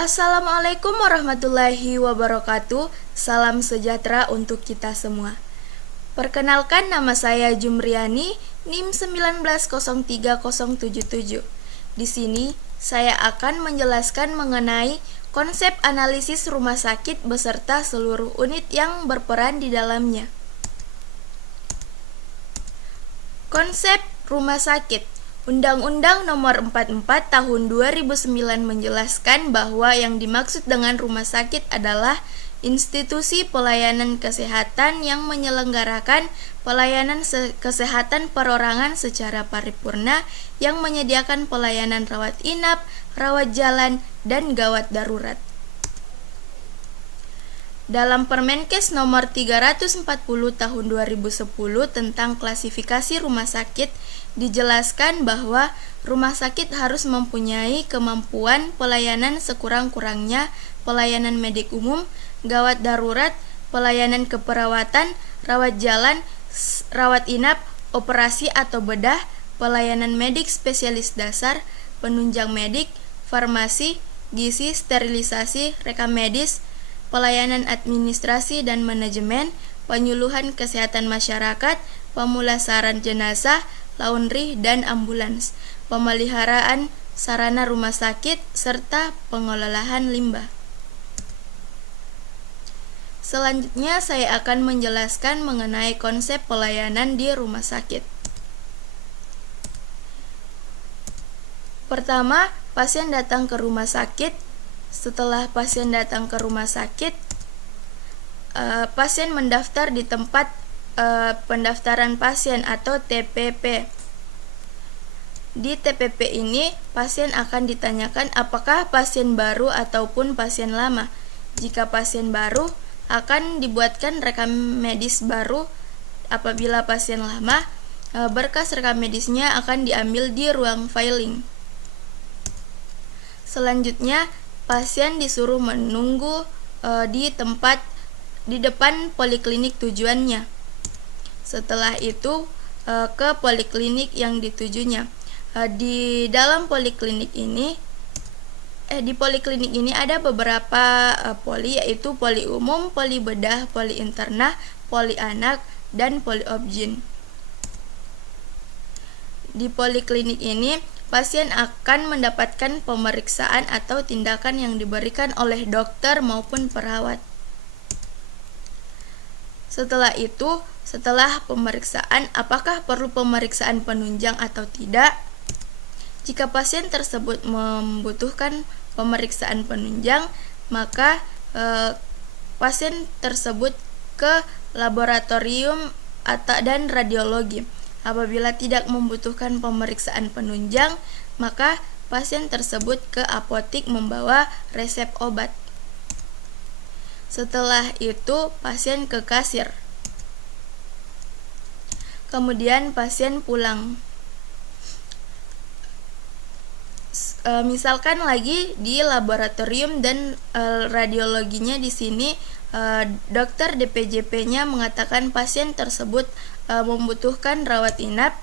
Assalamualaikum warahmatullahi wabarakatuh. Salam sejahtera untuk kita semua. Perkenalkan, nama saya Jumriani, NIM 1903077. Di sini saya akan menjelaskan mengenai konsep analisis rumah sakit beserta seluruh unit yang berperan di dalamnya. Konsep rumah sakit. Undang-Undang Nomor 44 Tahun 2009 menjelaskan bahwa yang dimaksud dengan rumah sakit adalah institusi pelayanan kesehatan yang menyelenggarakan pelayanan kesehatan perorangan secara paripurna, yang menyediakan pelayanan rawat inap, rawat jalan, dan gawat darurat. Dalam Permenkes Nomor 340 Tahun 2010 tentang klasifikasi rumah sakit, dijelaskan bahwa rumah sakit harus mempunyai kemampuan pelayanan sekurang-kurangnya pelayanan medik umum, gawat darurat, pelayanan keperawatan, rawat jalan, rawat inap, operasi atau bedah, pelayanan medik spesialis dasar, penunjang medik, farmasi, gizi, sterilisasi, rekam medis, pelayanan administrasi dan manajemen, penyuluhan kesehatan masyarakat, pemulasaran jenazah, laundry dan ambulans, pemeliharaan sarana rumah sakit, serta pengelolaan limbah. Selanjutnya saya akan menjelaskan mengenai konsep pelayanan di rumah sakit. Pertama, pasien datang ke rumah sakit. Setelah pasien datang ke rumah sakit, pasien mendaftar di tempat pendaftaran pasien atau TPP. Di TPP ini, pasien akan ditanyakan apakah pasien baru ataupun pasien lama. Jika pasien baru, akan dibuatkan rekam medis baru. Apabila pasien lama, berkas rekam medisnya akan diambil di ruang filing. Selanjutnya, pasien disuruh menunggu di depan poliklinik tujuannya. Setelah itu ke poliklinik yang ditujunya. Di poliklinik ini ada beberapa poli, yaitu poli umum, poli bedah, poli internah, poli anak, dan poli obgyn. Di poliklinik ini, pasien akan mendapatkan pemeriksaan atau tindakan yang diberikan oleh dokter maupun perawat. Setelah itu, setelah pemeriksaan, apakah perlu pemeriksaan penunjang atau tidak? Jika pasien tersebut membutuhkan pemeriksaan penunjang, maka pasien tersebut ke laboratorium dan radiologi. Apabila tidak membutuhkan pemeriksaan penunjang, maka pasien tersebut ke apotik membawa resep obat. Setelah itu, pasien ke kasir. Kemudian pasien pulang. Misalkan lagi di laboratorium dan radiologinya di sini, dokter DPJP-nya mengatakan pasien tersebut membutuhkan rawat inap,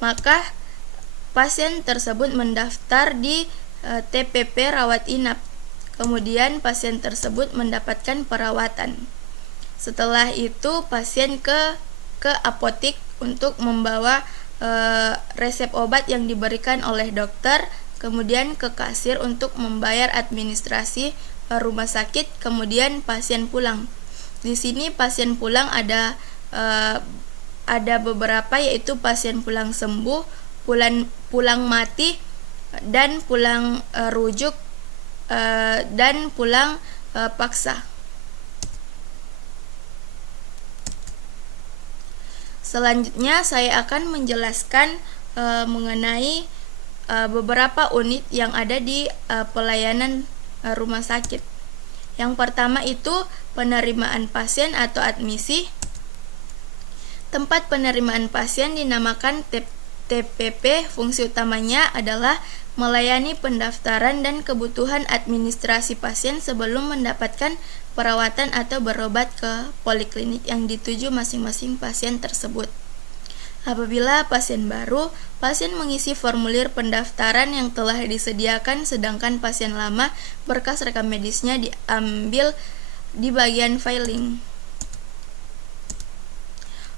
maka pasien tersebut mendaftar di TPP rawat inap. Kemudian pasien tersebut mendapatkan perawatan. Setelah itu pasien ke apotik untuk membawa resep obat yang diberikan oleh dokter, kemudian ke kasir untuk membayar administrasi rumah sakit, kemudian pasien pulang. Di sini pasien pulang ada beberapa, yaitu pasien pulang sembuh, pulang mati, dan pulang rujuk, dan pulang paksa. Selanjutnya saya akan menjelaskan mengenai beberapa unit yang ada di pelayanan rumah sakit. Yang pertama itu penerimaan pasien atau admisi. Tempat penerimaan pasien dinamakan TPP. Fungsi utamanya adalah melayani pendaftaran dan kebutuhan administrasi pasien sebelum mendapatkan perawatan atau berobat ke poliklinik yang dituju masing-masing pasien tersebut. Apabila pasien baru, pasien mengisi formulir pendaftaran yang telah disediakan, sedangkan pasien lama berkas rekam medisnya diambil di bagian filing.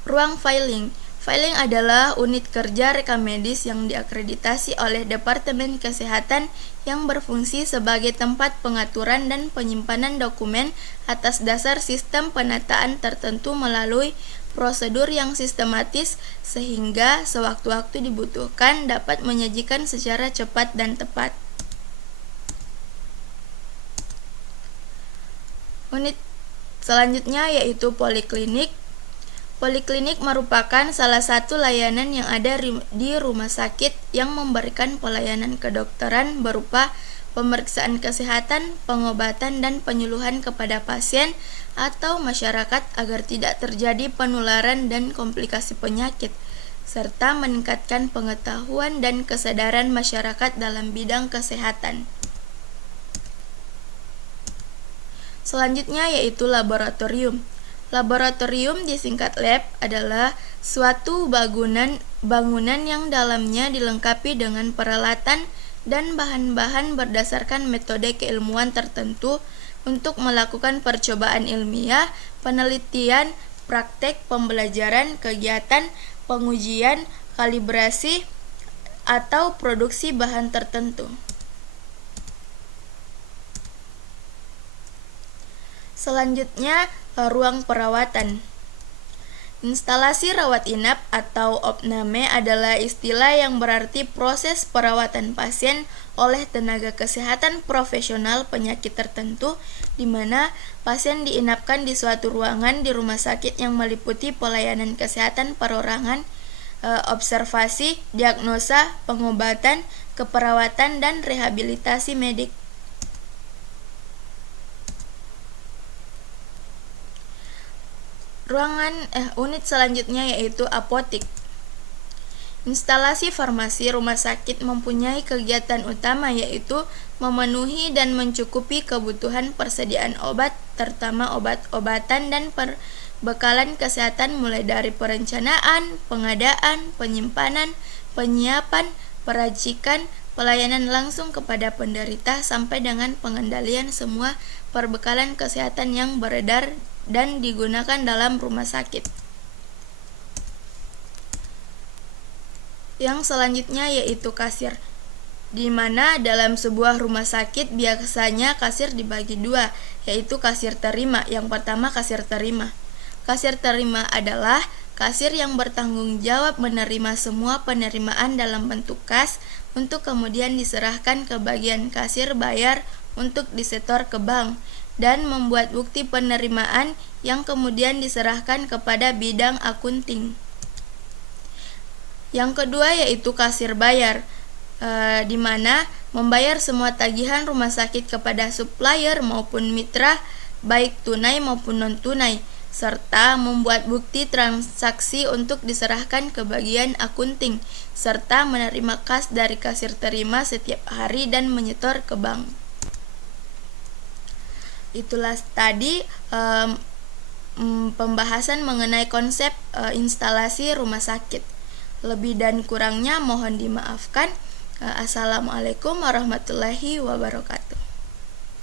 Ruang filing. Filing adalah unit kerja rekam medis yang diakreditasi oleh Departemen Kesehatan yang berfungsi sebagai tempat pengaturan dan penyimpanan dokumen atas dasar sistem penataan tertentu melalui prosedur yang sistematis sehingga sewaktu-waktu dibutuhkan dapat menyajikan secara cepat dan tepat. Unit selanjutnya yaitu poliklinik. Poliklinik merupakan salah satu layanan yang ada di rumah sakit yang memberikan pelayanan kedokteran berupa pemeriksaan kesehatan, pengobatan, dan penyuluhan kepada pasien atau masyarakat agar tidak terjadi penularan dan komplikasi penyakit, serta meningkatkan pengetahuan dan kesadaran masyarakat dalam bidang kesehatan. Selanjutnya yaitu laboratorium. Laboratorium disingkat lab adalah suatu bangunan yang dalamnya dilengkapi dengan peralatan dan bahan-bahan berdasarkan metode keilmuan tertentu untuk melakukan percobaan ilmiah, penelitian, praktek, pembelajaran, kegiatan, pengujian, kalibrasi, atau produksi bahan tertentu. Selanjutnya, ruang perawatan. Instalasi rawat inap atau opname adalah istilah yang berarti proses perawatan pasien oleh tenaga kesehatan profesional penyakit tertentu, di mana pasien diinapkan di suatu ruangan di rumah sakit yang meliputi pelayanan kesehatan perorangan, observasi, diagnosa, pengobatan, keperawatan, dan rehabilitasi medik. Unit selanjutnya yaitu apotik. Instalasi farmasi rumah sakit mempunyai kegiatan utama yaitu memenuhi dan mencukupi kebutuhan persediaan obat, terutama obat-obatan dan perbekalan kesehatan mulai dari perencanaan, pengadaan, penyimpanan, penyiapan, peracikan, pelayanan langsung kepada penderita sampai dengan pengendalian semua perbekalan kesehatan yang beredar dan digunakan dalam rumah sakit. Yang selanjutnya yaitu kasir, di mana dalam sebuah rumah sakit biasanya kasir dibagi dua, yaitu kasir terima. Yang pertama, kasir terima. Kasir terima adalah kasir yang bertanggung jawab menerima semua penerimaan dalam bentuk kas untuk kemudian diserahkan ke bagian kasir bayar untuk disetor ke bank dan membuat bukti penerimaan yang kemudian diserahkan kepada bidang akunting. Yang kedua yaitu kasir bayar, di mana membayar semua tagihan rumah sakit kepada supplier maupun mitra, baik tunai maupun non-tunai, serta membuat bukti transaksi untuk diserahkan ke bagian akunting, serta menerima kas dari kasir terima setiap hari dan menyetor ke bank. Itulah tadi pembahasan mengenai konsep instalasi rumah sakit. Lebih dan kurangnya mohon dimaafkan. Assalamualaikum warahmatullahi wabarakatuh.